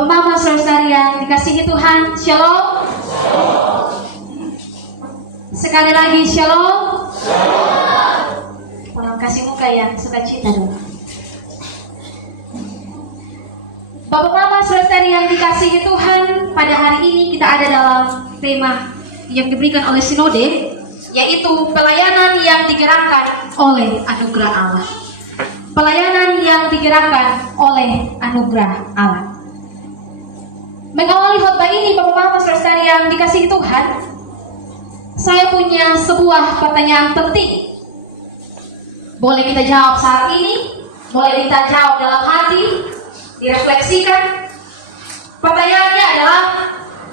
Bapak Mama saudara yang dikasihi Tuhan, Shalom. Sekali lagi Shalom. Tolong kasih muka yang sukacita dulu. Bapak Mama saudara yang dikasihi Tuhan, pada hari ini kita ada dalam tema yang diberikan oleh Sinode, yaitu pelayanan yang digerakkan oleh anugerah Allah. Pelayanan yang digerakkan oleh anugerah Allah. Mengawali khotbah ini, Bapak Mama saudara yang dikasihi Tuhan, saya punya sebuah pertanyaan penting. Boleh kita jawab saat ini, boleh kita jawab dalam hati, direfleksikan. Pertanyaannya adalah,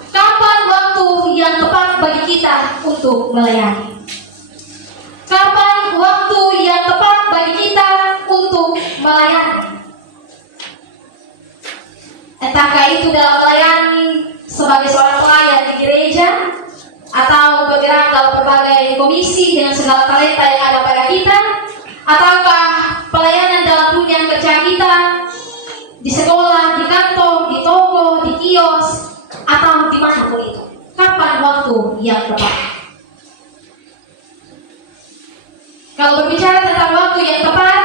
kapan waktu yang tepat bagi kita untuk melayani? Kapan waktu yang tepat bagi kita untuk melayani? Entahkah itu dalam melayani sebagai seorang pelayan di gereja, atau bergerak dalam berbagai komisi dengan segala talenta yang ada pada kita, ataukah pelayanan dalam dunia kerja kita, di sekolah, di kantor, di toko, di kios, atau dimanapun itu. Kapan waktu yang tepat? Kalau berbicara tentang waktu yang tepat,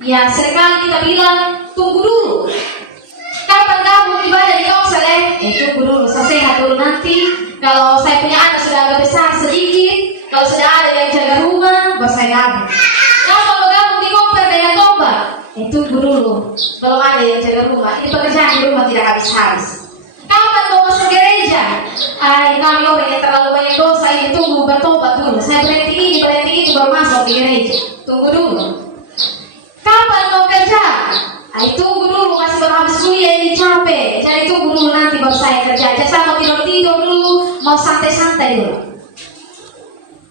ya seringkali kita bilang, tunggu dulu. Kapan kamu ibadah di Komsel? Tunggu dulu, saya sehat dulu nanti. Kalau saya punya anak sudah agak besar sedikit, kalau sudah ada yang jaga rumah, baru saya gabung. Kalau gabung di Komper dengan Toba, tunggu dulu, belum ada yang jaga rumah. Ini pekerjaan di rumah tidak habis-habis. Kapan mau masuk gereja? Kami orang yang terlalu banyak dosa ini, tunggu bertobat dulu. Saya berhenti ini, berhenti itu, baru masuk di gereja. Tunggu dulu. Kapan mau kerja? Tunggu dulu, masih baru habis kuliah ini capek. Jadi tunggu dulu nanti baru saya kerja. Jadi saya mau tidur dulu, mau santai-santai dulu.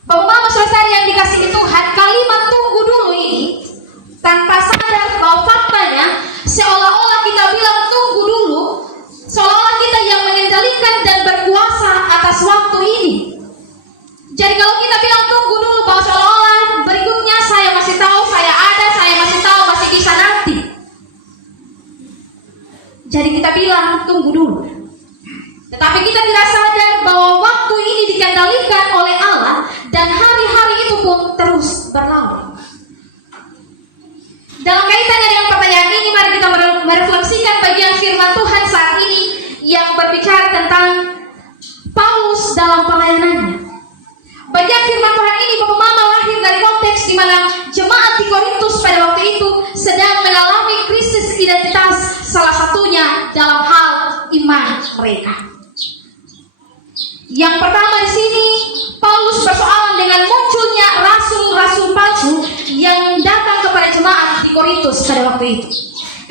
Bapak Mama saudara yang dikasihi Tuhan, kalimat tunggu dulu ini tanpa sadar bahwa faktanya seolah-olah kita bilang tunggu dulu, seolah-olah kita yang mengendalikan dan berkuasa atas waktu ini. Jadi kalau kita bilang tunggu dulu, bahwa seolah-olah berikutnya saya masih tahu, saya ada, saya masih tahu, masih kisah nanti. Jadi kita bilang tunggu dulu. Tetapi kita tidak sadar bahwa waktu ini dikendalikan oleh Allah dan hari-hari itu pun terus berlalu. Dalam kaitannya dengan pertanyaan ini, mari kita merefleksikan bagian firman Tuhan saat ini yang berbicara tentang Paulus dalam pelayanannya. Bagian firman Tuhan ini, Bapak Mama, lahir dari konteks di mana jemaat di Korintus pada waktu itu sedang mengalami krisis identitas, salah satunya dalam hal iman mereka. Yang pertama di sini, Paulus bersoalan dengan munculnya rasul-rasul palsu yang datang kepada jemaat di Korintus pada waktu itu.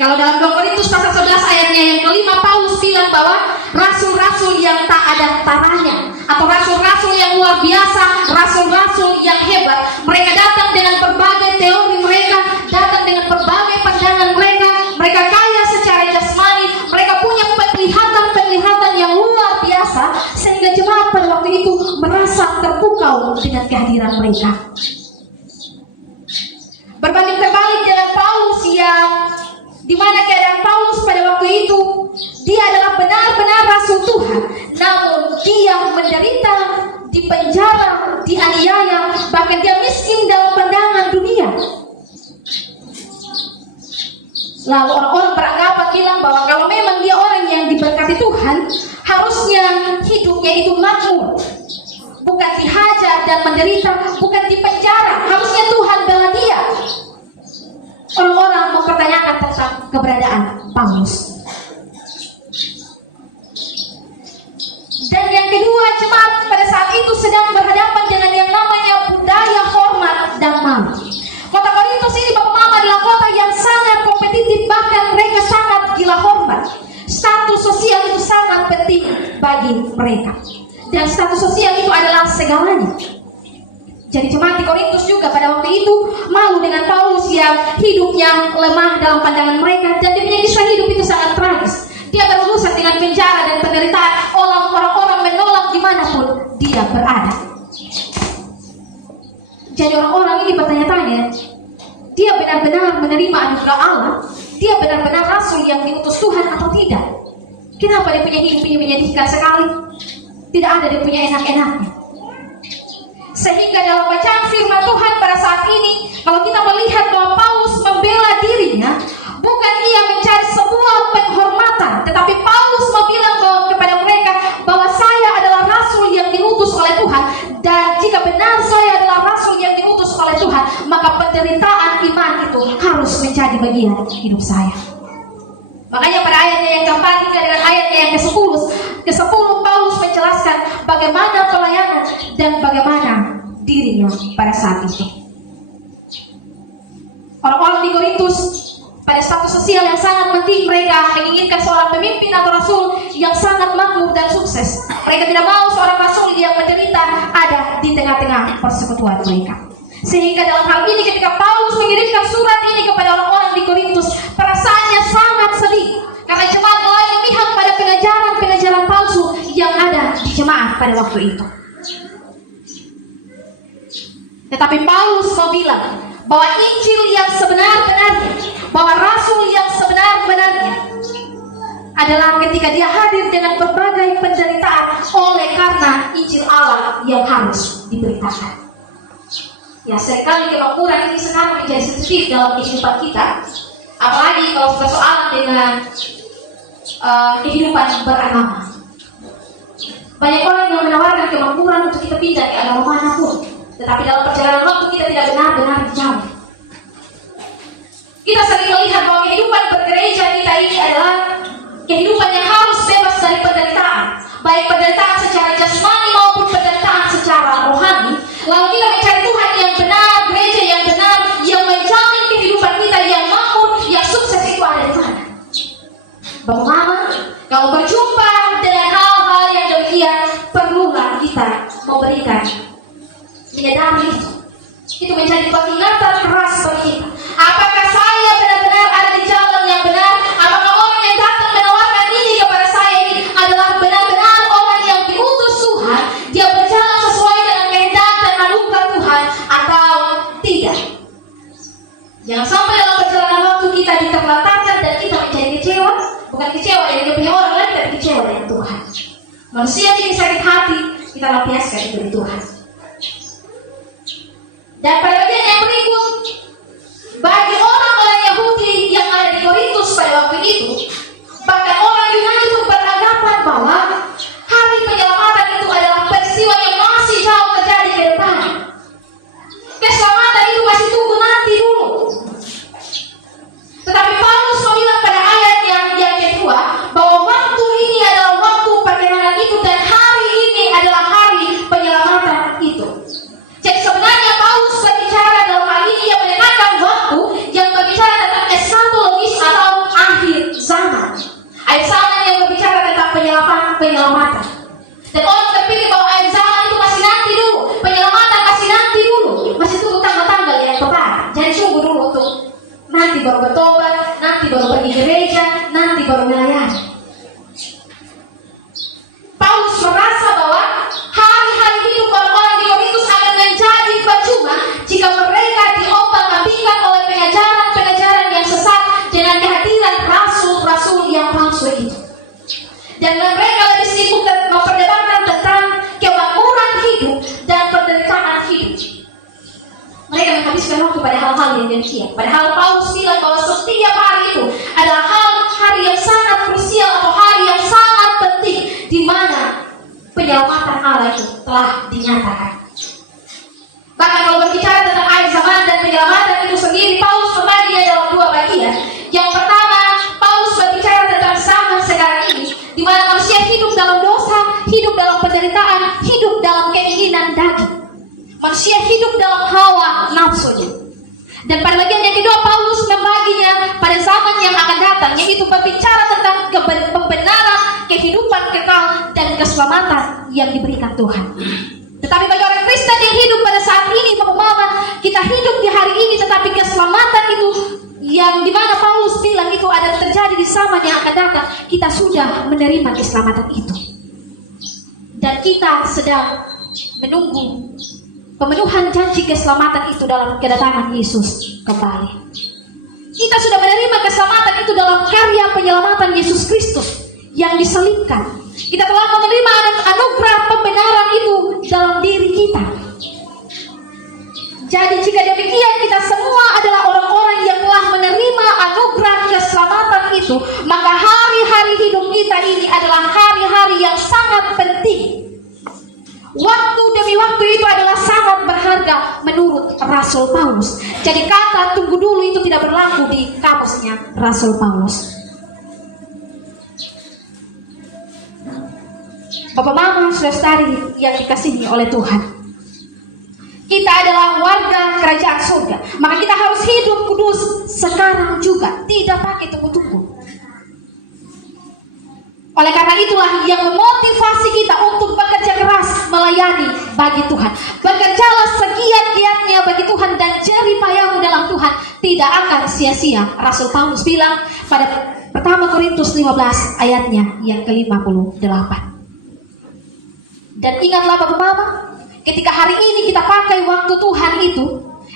Kalau dalam 2 Korintus pasal 11 ayatnya yang kelima, Paulus bilang bahwa rasul-rasul yang tak ada taranya, atau rasul-rasul yang luar biasa, rasul-rasul yang hebat, mereka datang dengan berbagai teori mereka, datang dengan berbagai pandangan mereka, mereka kaya secara jasmani, mereka punya penglihatan yang luar biasa, sehingga jemaat pada waktu itu merasa terpukau dengan kehadiran mereka. Berbanding terbalik dengan Paulus yang di mana keadaan Paulus pada waktu itu, dia adalah benar-benar rasul Tuhan, namun dia menderita, dipenjara, dianiaya, bahkan dia miskin dalam pandangan dunia. Lalu orang-orang beranggapan bilang bahwa kalau memang dia orang yang diberkati Tuhan, harusnya hidupnya itu makmur, bukan dihajar dan menderita, bukan dipenjara. Harusnya Tuhan bela dia. Orang-orang mempertanyakan tentang keberadaan Paulus. Dan yang kedua, jemaat pada saat itu sedang berhadapan dengan yang namanya budaya hormat dan malu. Kota Korintus ini, Bapak Mama, adalah kota yang sangat kompetitif, bahkan mereka sangat gila hormat. Status sosial itu sangat penting bagi mereka. Dan status sosial itu adalah segalanya. Jadi jemaat di Korintus juga pada waktu itu malu dengan Paulus yang hidupnya lemah dalam pandangan mereka, dan dia punya kisah hidup itu sangat tragis. Dia berurusan dengan penjara dan penderitaan, orang-orang menolak dimanapun dia berada. Jadi orang-orang ini bertanya-tanya, dia benar-benar menerima anugerah Allah, dia benar-benar rasul yang diutus Tuhan atau tidak? Kenapa dia punya hidup ini menyedihkan sekali? Tidak ada dia punya enak-enaknya. Sehingga dalam bacaan firman Tuhan pada saat ini, kalau kita melihat bahwa Paulus membela dirinya, bukan ia mencari sebuah penghormatan, tetapi Paulus membilang kepada mereka bahwa saya adalah rasul yang diutus oleh Tuhan, dan jika benar saya adalah rasul yang diutus oleh Tuhan, maka penderitaan iman itu harus menjadi bagian hidup saya. Makanya pada ayatnya yang keempat hingga dengan ayatnya yang ke-10 Paulus menjelaskan bagaimana pelayanan dan bagaimana dirinya pada saat itu. Orang-orang di Korintus pada status sosial yang sangat penting, mereka menginginkan seorang pemimpin atau rasul yang sangat makmur dan sukses. Mereka tidak mau seorang rasul yang menderita ada di tengah-tengah persekutuan mereka. Sehingga dalam hal ini ketika Paulus mengirimkan surat ini kepada orang-orang di Korintus, perasaannya sangat sedih karena jemaat mulai memihak pada pengajaran palsu yang ada di jemaat pada waktu itu. Tetapi Paulus mau bilang bahwa Injil yang sebenar-benarnya, bahwa rasul yang sebenar-benarnya adalah ketika dia hadir dengan berbagai penderitaan oleh karena Injil Allah yang harus diberitakan. Ya, seringkali kemakmuran ini sekarang menjadi sensitif dalam kehidupan kita, apalagi kalau bersoalan dengan kehidupan beragama. Banyak orang yang menawarkan kemakmuran untuk kita pindah ke agama manapun, tetapi dalam perjalanan waktu kita tidak benar-benar dijamin. Kita sering melihat bahwa kehidupan bergereja kita ini adalah kehidupan yang harus bebas dari penderitaan, baik penderitaan secara jasmani maupun penderitaan secara rohani. Lalu kita mencari Tuhan yang benar, gereja yang benar, yang menjamin kehidupan kita yang makmur, yang sukses itu ada di mana? Bagaimana? Kalau berjumpa dengan hal-hal yang demikian, perlulah kita memberikan menyadari itu. Itu menjadi peringatan keras bagi kita. Apakah saya benar-benar ada di jalan yang benar? Apakah orang yang datang menawarkan ini kepada saya ini adalah benar-benar orang yang diutus Tuhan? Dia berjalan sesuai dengan kehendak dan anugerah Tuhan atau tidak? Jangan sampai dalam perjalanan waktu kita diterlantarkan dan kita menjadi kecewa. Bukan kecewa dengan dia punya orang lain, tapi kecewa dengan Tuhan. Manusia ini sakit hati, kita lampiaskan itu di Tuhan. Dan pada bagian yang berikut, bagi orang-orang Yahudi yang ada di Korintus pada waktu itu, bahkan orang Yunani pun beranggapan bahwa hari penyelamatan itu adalah peristiwa yang masih jauh terjadi ke depan. Keselamatan itu masih tunggu nanti dulu. Tetapi Paulus membilang pada ayat yang kedua bahwa waktu ini adalah waktu perkenanan itu dan hari ini adalah hari penyelamatan itu. Jadi sebenarnya Paulus berbicara dalam hal ini yang menekankan waktu yang berbicara tentang eskatologis atau akhir zaman. Akhir zaman yang berbicara tentang penyelamatan. Dan orang terpikir bahwa akhir zaman itu masih nanti dulu, penyelamatan masih nanti dulu, masih tunggu tanggal-tanggal yang tepat. Jadi tunggu dulu untuk nanti baru bertobat, nanti baru pergi gereja, nanti baru melayani. Paulus merasa bahwa hari-hari hidup orang-orang di Korintus akan menjadi percuma jika mereka diombang-ambingkan oleh pengajaran-pengajaran yang sesat dengan kehadiran rasul-rasul yang palsu itu. Dan mereka lebih sibuk memperdebatkan tentang kemakmuran hidup dan penderitaan hidup. Mereka menghabiskan waktu pada hal-hal yang demikian. Padahal Paulus bilang bahwa setiap hari itu adalah hari yang sangat krusial atau hari yang sangat penting di mana penyelamatan Allah itu telah dinyatakan. Bahkan kalau berbicara tentang akhir zaman dan penyelamatan itu sendiri, Paulus membaginya dalam dua bagian. Yang pertama, Paulus berbicara tentang zaman sekarang ini, di mana manusia hidup dalam dosa, hidup dalam penderitaan, hidup dalam keinginan daging. Manusia hidup dalam hawa nafsunya. Dan pada bagian yang kedua, Paulus membaginya pada zaman yang akan datang, yaitu berbicara tentang pembenaran, kehidupan kekal, dan keselamatan yang diberikan Tuhan. Tetapi bagi orang Kristen yang hidup pada saat ini, teman-teman, kita hidup di hari ini, tetapi keselamatan itu yang dimana Paulus bilang itu ada terjadi di zaman yang akan datang, kita sudah menerima keselamatan itu. Dan kita sedang menunggu pemenuhan janji keselamatan itu dalam kedatangan Yesus kembali. Kita sudah menerima keselamatan itu dalam karya penyelamatan Yesus Kristus yang diselipkan. Kita telah menerima anugerah pembenaran itu dalam diri kita. Jadi jika demikian, kita semua adalah orang-orang yang telah menerima anugerah keselamatan itu, maka hari-hari hidup kita ini adalah hari-hari yang sangat penting. Waktu demi waktu itu adalah sangat berharga menurut Rasul Paulus. Jadi kata tunggu dulu itu tidak berlaku di kamusnya Rasul Paulus. Bapak Mama Saudari yang dikasihi oleh Tuhan, kita adalah warga kerajaan surga, maka kita harus hidup kudus sekarang juga, tidak pakai tunggu-tunggu. Oleh karena itulah yang memotivasi kita untuk bekerja keras melayani bagi Tuhan. Bekerjalah segiat-giatnya bagi Tuhan dan jerih payahmu dalam Tuhan tidak akan sia-sia. Rasul Paulus bilang pada pertama Korintus 15 ayatnya yang ke-58. Dan ingatlah Bapak Mama, ketika hari ini kita pakai waktu Tuhan itu,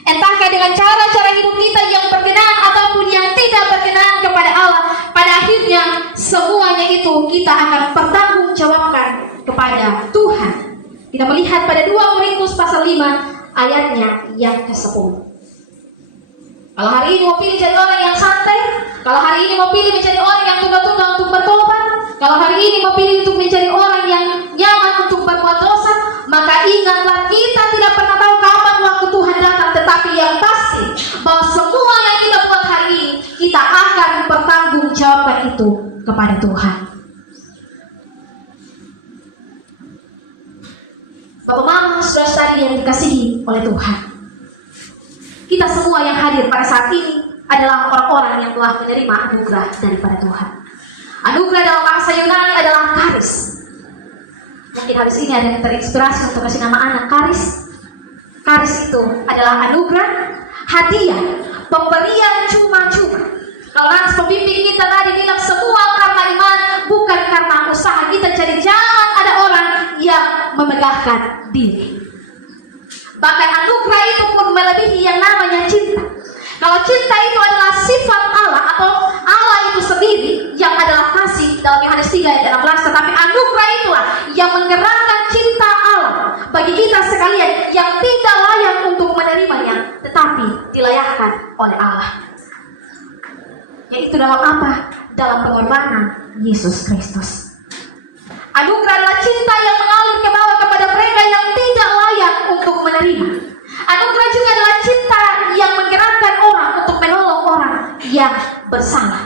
entahkah dengan cara-cara hidup kita yang berkenan ataupun yang tidak berkenan kepada Allah, pada akhirnya semuanya itu kita akan pertanggungjawabkan kepada Tuhan. Kita melihat pada 2 Korintus pasal 5 ayatnya yang ke-10. Kalau hari ini mau pilih jadi orang yang santai, kalau hari ini mau pilih menjadi orang yang tunda-tunda untuk bertobat, kalau hari ini mau pilih untuk menjadi orang yang nyaman untuk berbuat dosa, maka ingatlah kita tidak pernah tahu kapan waktu Tuhan datang, tetapi yang pasti bahwa semua yang kita buat hari ini kita akan bertanggungjawabkan itu kepada Tuhan. Bapak Mama Saudara yang dikasihi oleh Tuhan, kita semua yang hadir pada saat ini adalah orang-orang yang telah menerima anugerah daripada Tuhan. Anugerah dalam bahasa Yunani adalah karis. Mungkin habis ini ada yang terinspirasi untuk kasih nama anak karis. Karis itu adalah anugerah, hadiah, pemberian cuma-cuma. Kalau nanti pembimbing kita tadi bilang semua karena iman, bukan karena usaha kita. Jadi jangan ada orang yang memegahkan diri. Bahkan anugerah itu pun melebihi yang namanya cinta. Kalau cinta itu adalah sifat Allah atau Allah itu sendiri yang adalah kasih dalam Yohanes 3 ayat 16, tetapi anugerah itulah yang menggerakkan cinta Allah bagi kita sekalian yang tidak layak untuk menerimanya, tetapi dilayakkan oleh Allah. Yaitu dalam apa? Dalam pengorbanan Yesus Kristus. Anugerah adalah cinta yang mengalir ke bawah kepada mereka yang tidak layak untuk menerima. Anugerah juga adalah cinta yang menggerakkan orang untuk menolong orang yang bersalah.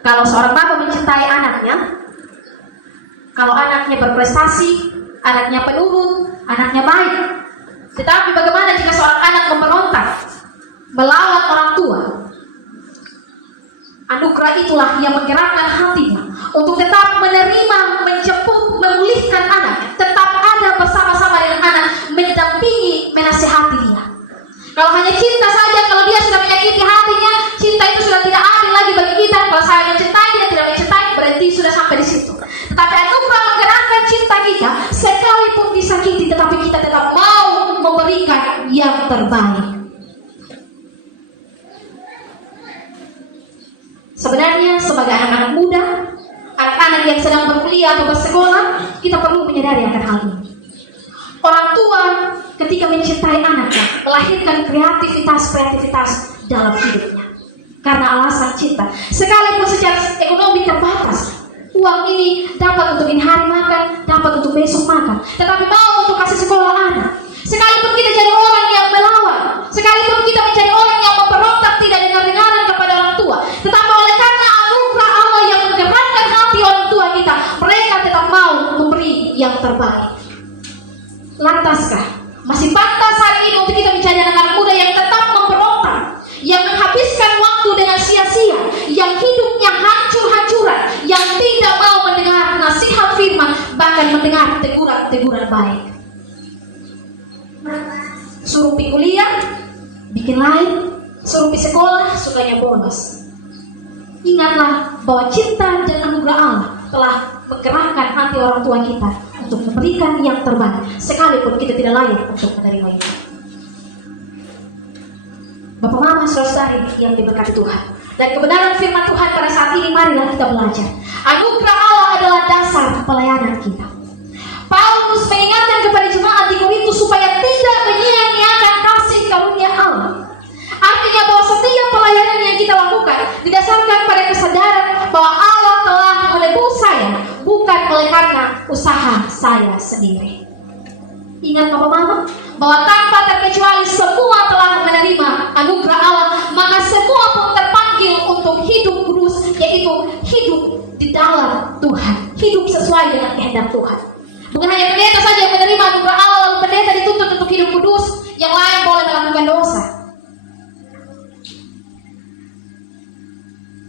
Kalau seorang bapak mencintai anaknya, kalau anaknya berprestasi, anaknya penurut, anaknya baik. Tetapi bagaimana jika seorang anak memberontak, melawan orang tua? Anugerah itulah yang menggerakkan hatinya untuk tetap menerima, menjemput, memulihkan anak, tetap ada bersama-sama dengan anak, mendampingi, menasihati dia. Kalau hanya cinta saja, kalau dia sudah menyakiti hatinya, cinta itu sudah tidak adil lagi bagi kita. Kalau saya mencintai, dia tidak mencintai, berarti sudah sampai di situ. Tetapi anugerah menggerakkan cinta kita, sekalipun disakiti, tetapi kita tetap mau memberikan yang terbaik. Sebenarnya sebagai anak-anak muda, anak-anak yang sedang berkuliah atau bersekolah, kita perlu menyadari akan hal ini. Orang tua ketika mencintai anaknya, melahirkan kreativitas dalam hidupnya. Karena alasan cinta. Sekalipun secara ekonomi terbatas, uang ini dapat untuk ini hari makan, dapat untuk besok makan, tetapi mau untuk kasih sekolah anak. Sekalipun kita jadi orang yang melawan, sekalipun kita menjadi orang yang memberontak, tidak dengar-dengaran kepada orang tua, tetapi oleh karena anugerah Allah yang menggerakkan hati orang tua kita, mereka tetap mau memberi yang terbaik. Lantaskah masih pantas hari ini untuk kita menjadi anak-anak muda yang tetap memberontak, yang menghabiskan waktu dengan sia-sia, yang hidupnya hancur-hancuran, yang tidak mau mendengar nasihat firman, bahkan mendengar teguran-teguran baik? Suruh pergi kuliah, bikin lain, suruh pergi sekolah, sukanya bolos. Ingatlah bahwa cinta dan anugerah Allah telah menggerakkan hati orang tua kita untuk memberikan yang terbaik, sekalipun kita tidak layak untuk menerima itu. Bapak Mama Saudari yang diberkati Tuhan, Dan kebenaran firman Tuhan pada saat ini, marilah kita belajar. Anugerah Allah adalah dasar pelayanan kita. Paulus mengingatkan kepada jemaat di Korintus supaya tidak menyia-nyiakan kasih karunia Allah. Artinya bahwa setiap pelayanan yang kita lakukan didasarkan pada kesadaran bahwa Allah telah menebus saya, bukan oleh karena usaha saya sendiri. Ingat Bapak Mama, bahwa tanpa terkecuali semua telah menerima anugerah Allah, maka semua pun terpanggil untuk hidup kudus, yaitu hidup di dalam Tuhan, hidup sesuai dengan kehendak Tuhan. Bukan hanya pendeta saja yang menerima anugerah Allah, lalu pendeta dituntut untuk hidup kudus, yang lain boleh melakukan dosa.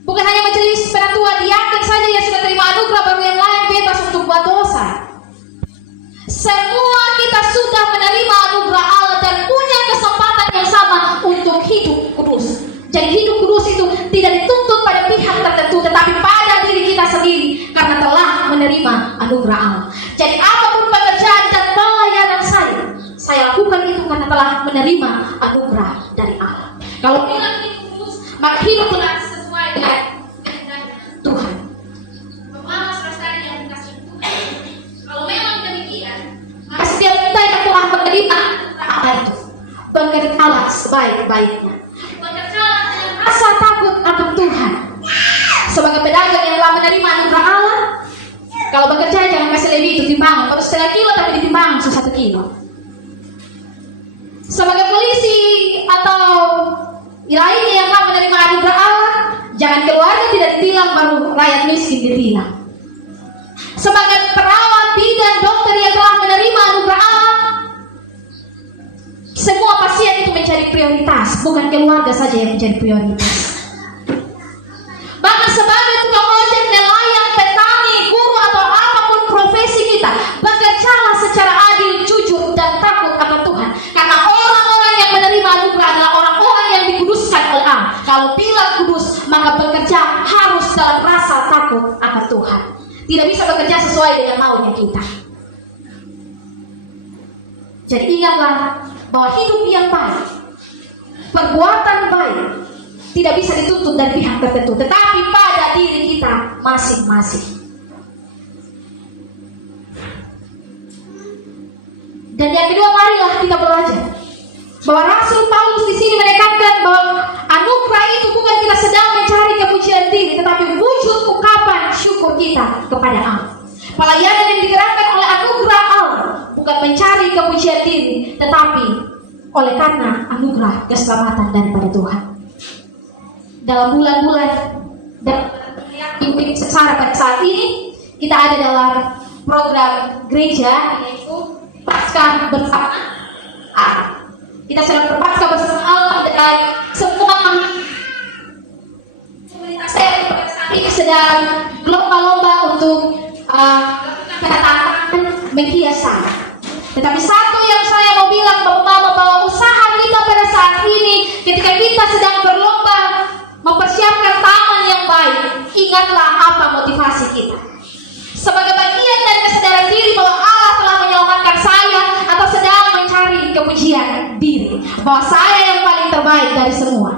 Bukan hanya majelis penatua diaken saja yang sudah terima anugerah, baru yang lain bebas untuk buat dosa. Semua kita sudah menerima anugerah Allah dan punya kesempatan yang sama untuk hidup kudus. Jadi hidup kudus itu tidak dituntut pada pihak tertentu, tetapi pada diri kita sendiri karena telah menerima anugerah Allah. Jadi apapun pekerjaan dan pelayanan saya lakukan itu karena telah menerima anugerah dari Allah. Kalau bilang hidup kudus, maka hiduplah sesuai dengan kehendak Tuhan. Mama saudara yang dikasih Tuhan. Kalau memang demikian, maka setiap kita yang telah menerima apa itu, bekerjalah sebaik-baiknya. Bekerjalah dengan rasa takut akan Tuhan. Sebagai pedagang yang telah menerima anugerah Allah, kalau bekerja jangan kasih lebih itu timbangan, baru setengah kilo tapi ditimbang 1 kilo. Sebagai polisi atau lainnya yang telah menerima anugerah Allah, jangan keluarga tidak ditilang, baru rakyat miskin ditilang. Sebagai perawat, bidan, dokter yang telah menerima anugerah Allah, semua pasien itu mencari prioritas, bukan keluarga saja yang menjadi prioritas. Bahkan sebagai tukang ojek, nelayan, petani, guru atau apapun profesi kita, bekerjalah secara adil, jujur, dan takut akan Tuhan. Karena orang-orang yang menerima anugerah adalah orang-orang yang dikuduskan oleh Allah. Kalau bilang kudus, maka bekerja harus dalam rasa takut akan Tuhan. Tidak bisa bekerja sesuai dengan maunya kita. Jadi ingatlah bahwa hidup yang baik, perbuatan baik tidak bisa dituntut dari pihak tertentu, tetapi pada diri kita masing-masing. Dan yang kedua, marilah kita belajar bahwa Rasul Paulus di sini menekankan bahwa anugerah itu bukan kita sedang mencari kepujian diri, tetapi wujud ungkapan syukur kita kepada Allah. Pelayanan yang digerakkan oleh anugerah Allah bukan mencari kepujian diri, tetapi oleh karena anugerah keselamatan daripada Tuhan. Dalam bulan-bulan dan minggu seksara pada saat ini, kita ada dalam program gereja yaitu Paskah bersama Allah. Kita sedang berpaskah bersama Allah dan semua komunitas saya pada saat ini sedang lomba-lomba untuk katakan menghias sana. Tetapi satu yang saya mau bilang bahwa usaha kita pada saat ini, ketika kita sedang berlomba mempersiapkan taman yang baik, ingatlah apa motivasi kita. Sebagai bagian dari kesadaran diri bahwa Allah telah menyelamatkan saya, atau sedang mencari kepujian diri bahwa saya yang paling terbaik dari semua.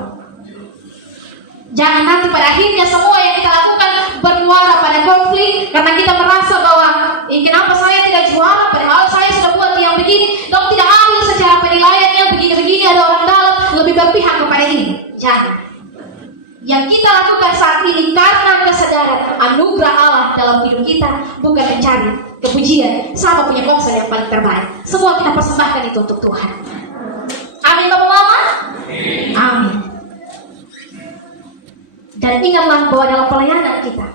Jangan nanti pada akhirnya semua yang kita lakukan bermuara pada konflik karena kita merasa bahwa kenapa saya tidak juara padahal saya sudah buat yang begini. Dong tidak ambil secara penilaiannya begini-begini, ada orang dalam lebih berpihak kepada ini. Jangan. Yang kita lakukan saat ini karena kesadaran anugerah Allah dalam hidup kita, bukan mencari kepujian siapa punya konser yang paling terbaik. Semua kita persembahkan itu untuk Tuhan. Amin Bapak Mama. Amin. Dan ingatlah bahwa dalam pelayanan kita,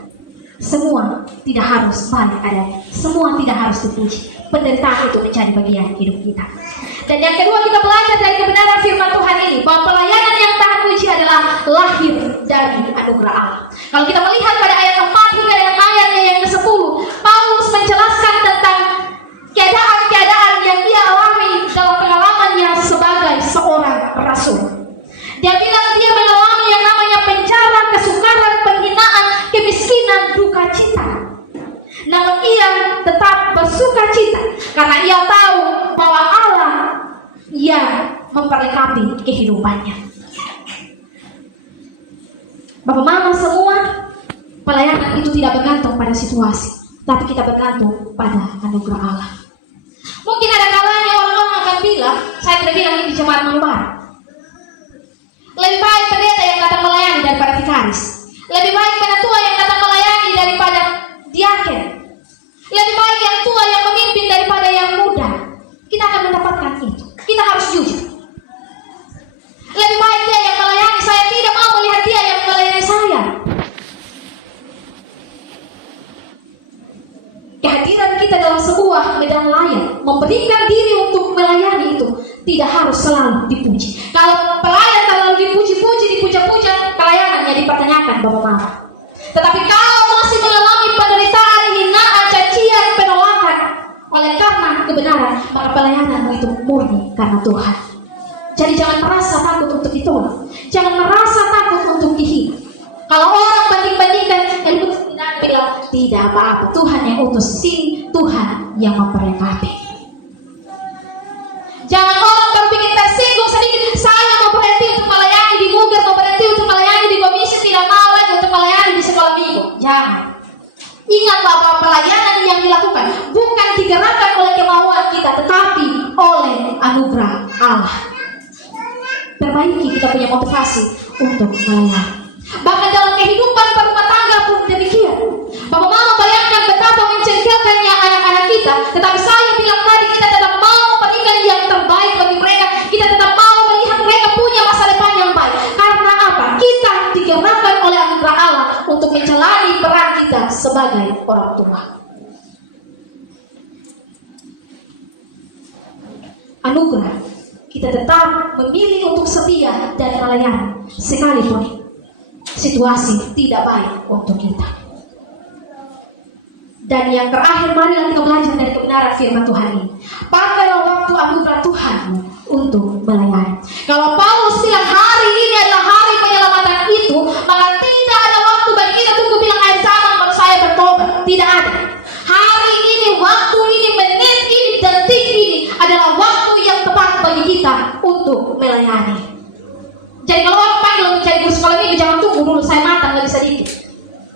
semua tidak harus baik adanya, semua tidak harus dipuji. Penderitaan itu menjadi bagian hidup kita. Dan yang kedua, kita belajar dari kebenaran firman Tuhan ini bahwa pelayanan yang tahan uji adalah lahir dari anugerah Allah. Kalau kita melihat pada ayat 4 hingga dengan ayatnya yang ke-10, Paulus menjelaskan tentang keadaan-keadaan yang dia alami dalam pengalamannya sebagai seorang rasul. Dia bilang dia mengalami yang namanya penjara, kesukaran, penghinaan, kemiskinan, duka cita. Namun ia tetap bersuka cita karena ia tahu bahwa Allah yang memperlengkapi kehidupannya. Bapak mama semua, pelayanan itu tidak bergantung pada situasi, tapi kita bergantung pada anugerah Allah. Mungkin ada kalanya orang-orang akan bilang, saya tidak bilang ini jemaat Manubar, lebih baik pendeta yang datang melayani daripada vikaris, lebih baik penatua yang datang melayani daripada diaken, lebih baik yang tua yang memimpin daripada yang muda. Kita akan mendapatkan itu. Kita harus jujur. Lebih baik dia yang melayani, saya tidak mau melihat dia yang melayani saya. Kehadiran kita dalam sebuah medan layar, memberikan diri untuk melayani itu tidak harus selalu dipuji. Kalau pelayan terlalu dipuji-puji, dipuja-puja, pelayanannya dipertanyakan, Bapak Mama. Tetapi kalau masih mengalami penderitaan, hinaan, cacian, penolakan oleh karena kebenaran, maka pelayananmu itu murni karena Tuhan. Jadi jangan merasa takut untuk ditolak, jangan merasa takut untuk dihina. Kalau orang banding-bandingkan, tidak bilang tidak apa-apa, Tuhan yang utus, sini Tuhan yang memperlengkapi. Jangan orang berpikir tersinggung sedikit, saya mau berhenti untuk melayani di Muger, mau berhenti untuk melayani di komisi, tidak mau lagi untuk melayani di sekolah minggu. Jangan. Ingatlah bahwa pelayanan yang dilakukan bukan digerakkan oleh kemauan kita, tetapi oleh anugerah Allah. Perbaiki kita punya motivasi untuk melayani. Bahkan dalam kehidupan berumah tangga pun demikian. Bapak mama bayangkan betapa mencengkelkannya anak-anak kita, tetapi saya bilang tadi, kita tetap mau memberikan yang terbaik bagi mereka. Kita tetap mau melihat mereka punya masa depan yang baik. Karena apa? Kita digerakkan oleh anugerah Allah untuk menjalani peran kita sebagai orang tua. Anugerah, kita tetap memilih untuk setia dan melayani sekalipun situasi tidak baik untuk kita. Dan yang terakhir, marilah kita belajar dari kebenaran firman Tuhan ini. Pakailah waktu anugerah Tuhan untuk melayani. Kalau Paulus bilang hari ini adalah hari penyelamatan itu, maka tidak ada waktu bagi kita tunggu bilang akhir zaman baru saya bertobat. Tidak ada. Hari ini, waktu ini, menit ini, detik ini adalah waktu yang tepat bagi kita untuk melayani. Jadi kalau orang panggil mencari guru sekolah minggu, jangan tunggu dulu saya matang lagi sedikit.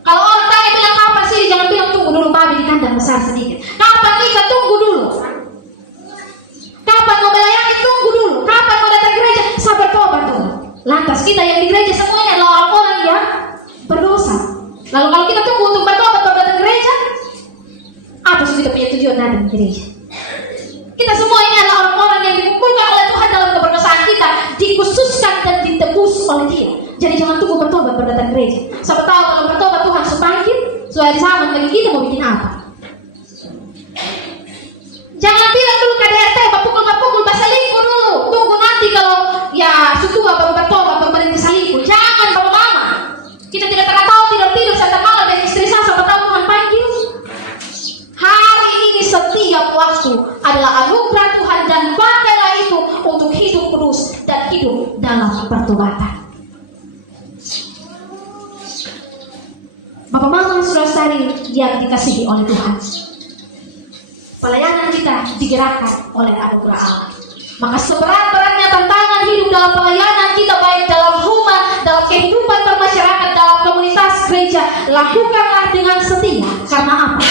Kalau orang tanya bilang kapan sih, jangan bilang tunggu dulu babi di kandang besar sedikit. Kapan kita tunggu dulu? Kapan mau melayani, tunggu dulu. Kapan mau datang gereja, sabar tobat dulu. Lantas kita yang di gereja semuanya adalah orang-orang yang berdosa. Lalu kalau kita tunggu untuk bertobat baru datang gereja, apa sih kita punya tujuan datang ke gereja? Kita semua ini adalah orang-orang yang dikumpulkan oleh Tuhan dalam keberdosaan kita, dikhususkan dan ditebus oleh Dia. Jadi jangan tunggu bertobat baru datang gereja. Siapa tahu kalau bertobat Tuhan sepanggil, sudah di zaman bagi kita mau bikin apa? Jangan bilang dulu KDRT, pukul selingkuh dulu. Tunggu nanti kalau ya sutua baru bertobat, baru berhenti selingkuh. Jangan Bapak Mama. Kita tidak pernah tahu tidur satu malam dan istri saya siapa tahu Tuhan panggil. Hari ini setiap waktu adalah anugerah Tuhan, dan pakailah itu untuk hidup kudus dan hidup dalam pertobatan. Bapak mama saudara-saudari yang dikasihi oleh Tuhan, pelayanan kita digerakkan oleh anugerah Allah. Maka seberat-beratnya tantangan hidup dalam pelayanan kita, baik dalam rumah, dalam kehidupan bermasyarakat, dalam komunitas gereja, lakukanlah dengan setia. Karena apa?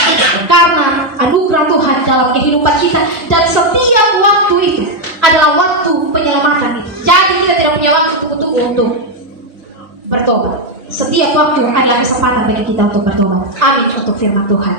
Karena anugerah Tuhan dalam kehidupan kita, dan setiap waktu itu adalah waktu penyelamatan itu. Jadi kita tidak punya waktu tunggu-tunggu untuk bertobat. Setiap waktu adalah kesempatan bagi kita untuk bertobat. Amin untuk firman Tuhan.